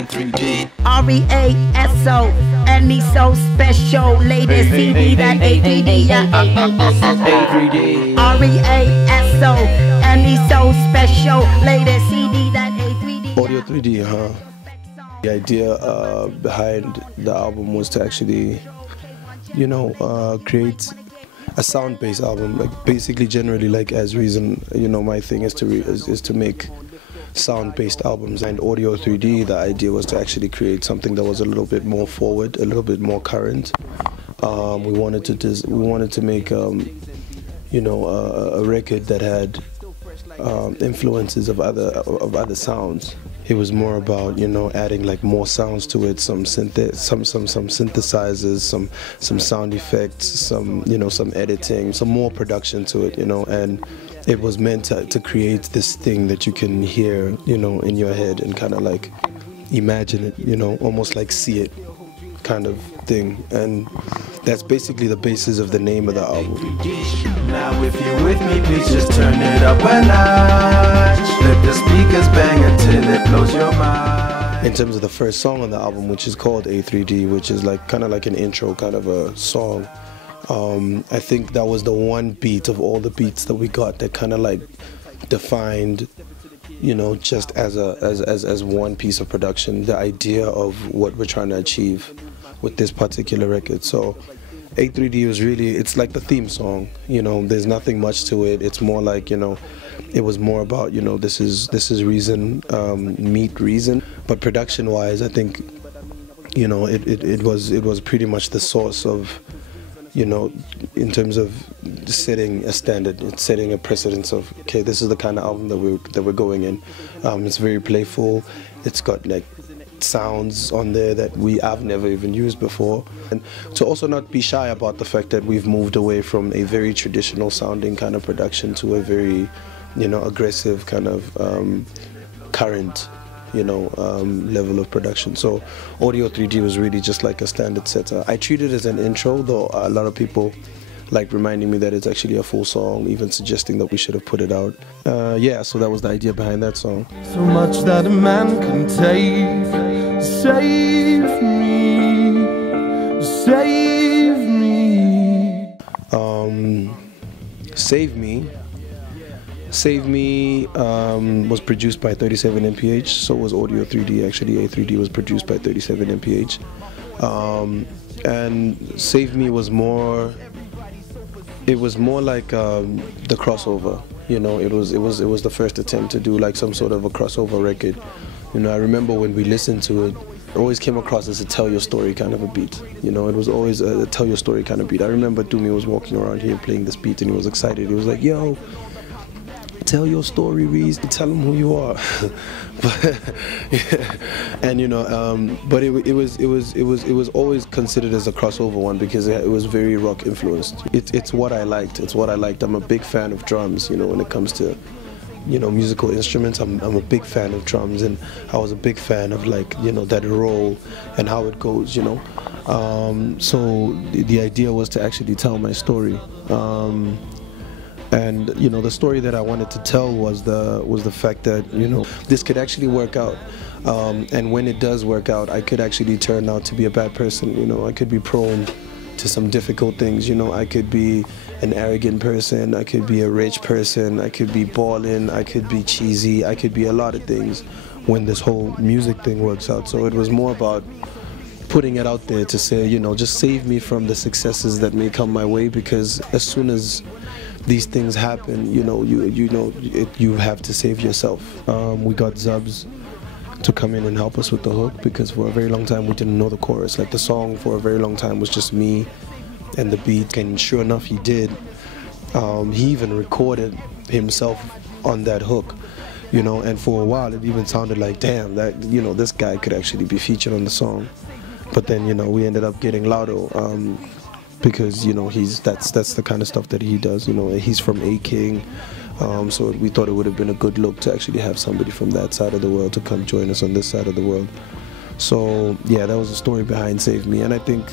A3D. R-E-A-S-O, and he's so special. Latest CD that A3D, yeah. A3D. R-E-A-S-O, and he's so special. Latest CD that A3D. Audio3D, huh? The idea behind the album was to actually, you know, create a sound-based album. Like basically, generally, like as Reason, you know, my thing is to make sound-based albums. And Audio3D, the idea was to actually create something that was a little bit more forward, a little bit more current. We wanted to make, you know, a record that had influences of other sounds. It was more about, you know, adding like more sounds to it, some synthesizers, some sound effects, some, you know, some editing, some more production to it, you know, and it was meant to create this thing that you can hear, you know, in your head and kind of like imagine it, you know, almost like see it kind of thing. And that's basically the basis of the name of the album. Now if you're with me, please just turn it up a notch. Let the speakers bang until it blows your mind. In terms of the first song on the album, which is called A3D, which is like kind of like an intro kind of a song, I think that was the one beat of all the beats that we got that kind of like defined, you know, just as one piece of production, the idea of what we're trying to achieve with this particular record. So A3D was really, it's like the theme song, you know, there's nothing much to it. It's more like, you know, it was more about, you know, this is Reason, meet Reason. But production wise, I think, you know, it was pretty much the source of, you know, in terms of setting a standard, it's setting a precedence of, okay, this is the kind of album that we're going in. It's very playful. It's got like sounds on there that I've never even used before, and to also not be shy about the fact that we've moved away from a very traditional sounding kind of production to a very, you know, aggressive kind of current, you know, level of production. So Audio3D was really just like a standard setter. I treat it as an intro, though a lot of people like reminding me that it's actually a full song, even suggesting that we should have put it out. Yeah, so that was the idea behind that song. So much that a man can take. Save me, save me. Save Me was produced by 37 mph, so was Audio3D. Actually, A3D was produced by 37 mph. And Save Me was more, it was more like the crossover, you know. It was the first attempt to do like some sort of a crossover record. You know, I remember when we listened to it, it always came across as a tell your story kind of a beat. You know, it was always a tell your story kind of beat. I remember Dumi was walking around here playing this beat and he was excited. He was like, yo, tell your story, Reese, tell them who you are. And you know, but it was always considered as a crossover one because it was very rock influenced. It's what I liked. It's what I liked. I'm a big fan of drums, you know, when it comes to, you know, musical instruments. I'm a big fan of drums, and I was a big fan of, like, you know, that roll and how it goes, you know. So the idea was to actually tell my story. And you know, the story that I wanted to tell was the fact that, you know, this could actually work out, and when it does work out, I could actually turn out to be a bad person. You know, I could be prone to some difficult things. You know, I could be an arrogant person, I could be a rich person, I could be balling, I could be cheesy, I could be a lot of things when this whole music thing works out. So it was more about putting it out there to say, you know, just save me from the successes that may come my way, because as soon as these things happen, you know, you have to save yourself. We got Zubs to come in and help us with the hook, because for a very long time we didn't know the chorus. Like, the song for a very long time was just me and the beat, and sure enough, he did. He even recorded himself on that hook, you know, and for a while it even sounded like, damn, that, you know, this guy could actually be featured on the song. But then, you know, we ended up getting Laudo, because, you know, that's the kind of stuff that he does. You know, he's from A-King, so we thought it would have been a good look to actually have somebody from that side of the world to come join us on this side of the world. So yeah, that was the story behind Save Me, and I think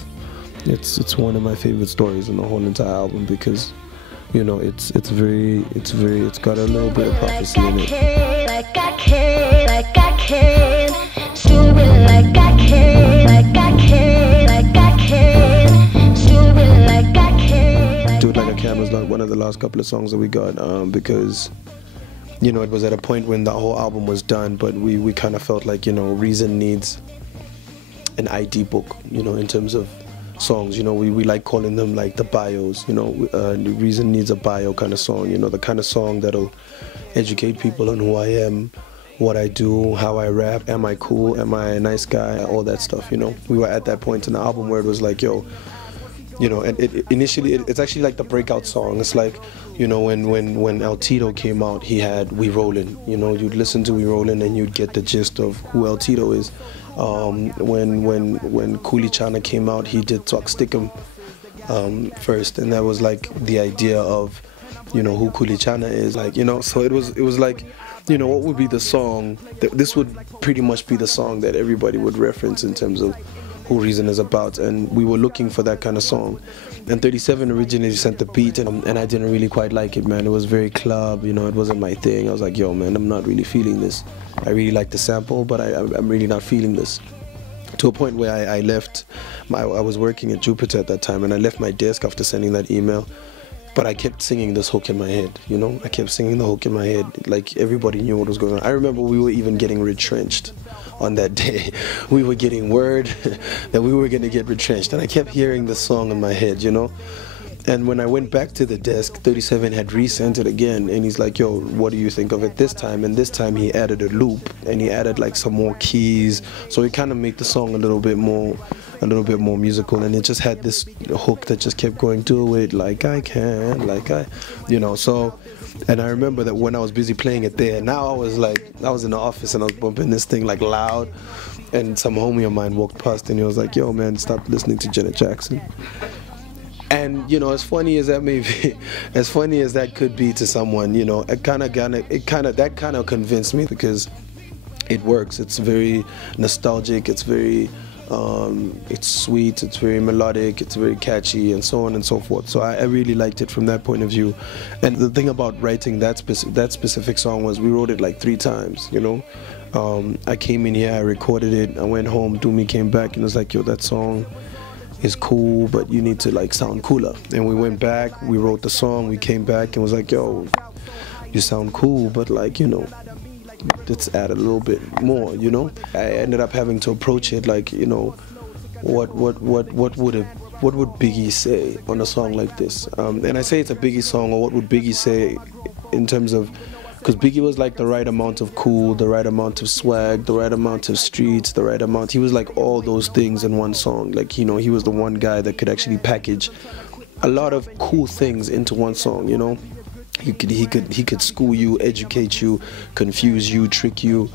it's one of my favorite stories in the whole entire album, because, you know, it's got a little bit of prophecy in it. of the last couple of songs that we got, because, you know, it was at a point when the whole album was done, but we kind of felt like, you know, Reason needs an ID book, you know, in terms of songs. You know, we like calling them like the bios, you know. Reason needs a bio kind of song, you know, the kind of song that'll educate people on who I am, what I do, how I rap, am I cool, am I a nice guy, all that stuff, you know. We were at that point in the album where it was like, yo, you know, and initially it's actually like the breakout song. It's like, you know, when El Tito came out, he had We Rollin', you know, you'd listen to We Rollin' and you'd get the gist of who El Tito is. When Coolie Chana came out, he did Talk Stickum first, and that was like the idea of, you know, who Coolie Chana is, like, you know. So it was like, you know, what would be the song? This would pretty much be the song that everybody would reference in terms of who Reason is about, and we were looking for that kind of song. And 37 originally sent the beat, and I didn't really quite like it, man. It was very club, you know, it wasn't my thing. I was like, yo, man, I'm not really feeling this. I really like the sample, but I'm really not feeling this. To a point where I left, I was working at Jupiter at that time, and I left my desk after sending that email. But I kept singing this hook in my head, you know? I kept singing the hook in my head, like everybody knew what was going on. I remember we were even getting retrenched on that day. We were getting word that we were gonna get retrenched, and I kept hearing the song in my head, you know? And when I went back to the desk, 37 had resent it again, and he's like, yo, what do you think of it this time? And this time he added a loop, and he added like some more keys, so it kind of made the song a little bit more musical, and it just had this hook that just kept going, do it like I can, like I, you know. So, and I remember that when I was busy playing it there, now I was in the office and I was bumping this thing like loud, and some homie of mine walked past and he was like, yo, man, stop listening to Janet Jackson. And, you know, as funny as that may be, as funny as that could be to someone, you know, that kind of convinced me, because it works. It's very nostalgic. It's very, it's sweet. It's very melodic. It's very catchy, and so on and so forth. So I really liked it from that point of view. And the thing about writing that specific song was we wrote it like 3 times, you know. I came in here, I recorded it, I went home, Doomy came back and was like, yo, that song is cool, but you need to like sound cooler. And we went back, we wrote the song, we came back and was like, yo, you sound cool, but like, you know, let's add a little bit more, you know. I ended up having to approach it like, you know, what would Biggie say on a song like this? And I say it's a Biggie song, or what would Biggie say in terms of, because Biggie was like the right amount of cool, the right amount of swag, the right amount of streets, the right amount. He was like all those things in one song. Like, you know, he was the one guy that could actually package a lot of cool things into one song, you know. He could school you, educate you, confuse you, trick you,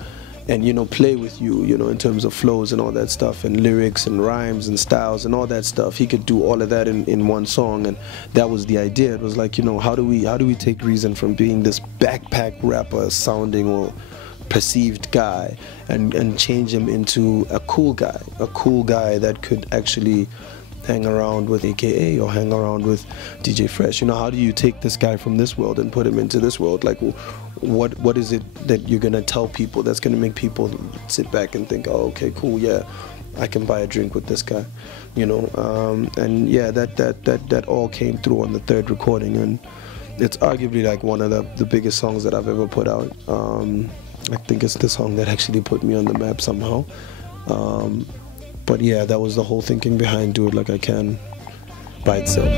and, you know, play with you, you know, in terms of flows and all that stuff, and lyrics and rhymes and styles and all that stuff. He could do all of that in one song, and that was the idea. It was like, you know, how do we take Reason from being this backpack rapper sounding or perceived guy and change him into a cool guy that could actually hang around with AKA or hang around with DJ Fresh. You know, how do you take this guy from this world and put him into this world? Like, what is it that you're gonna tell people that's gonna make people sit back and think, oh, okay, cool, yeah, I can buy a drink with this guy, you know? And yeah, that all came through on the 3rd recording, and it's arguably like one of the biggest songs that I've ever put out. I think it's the song that actually put me on the map somehow. But yeah, that was the whole thinking behind Do It Like I Can by itself.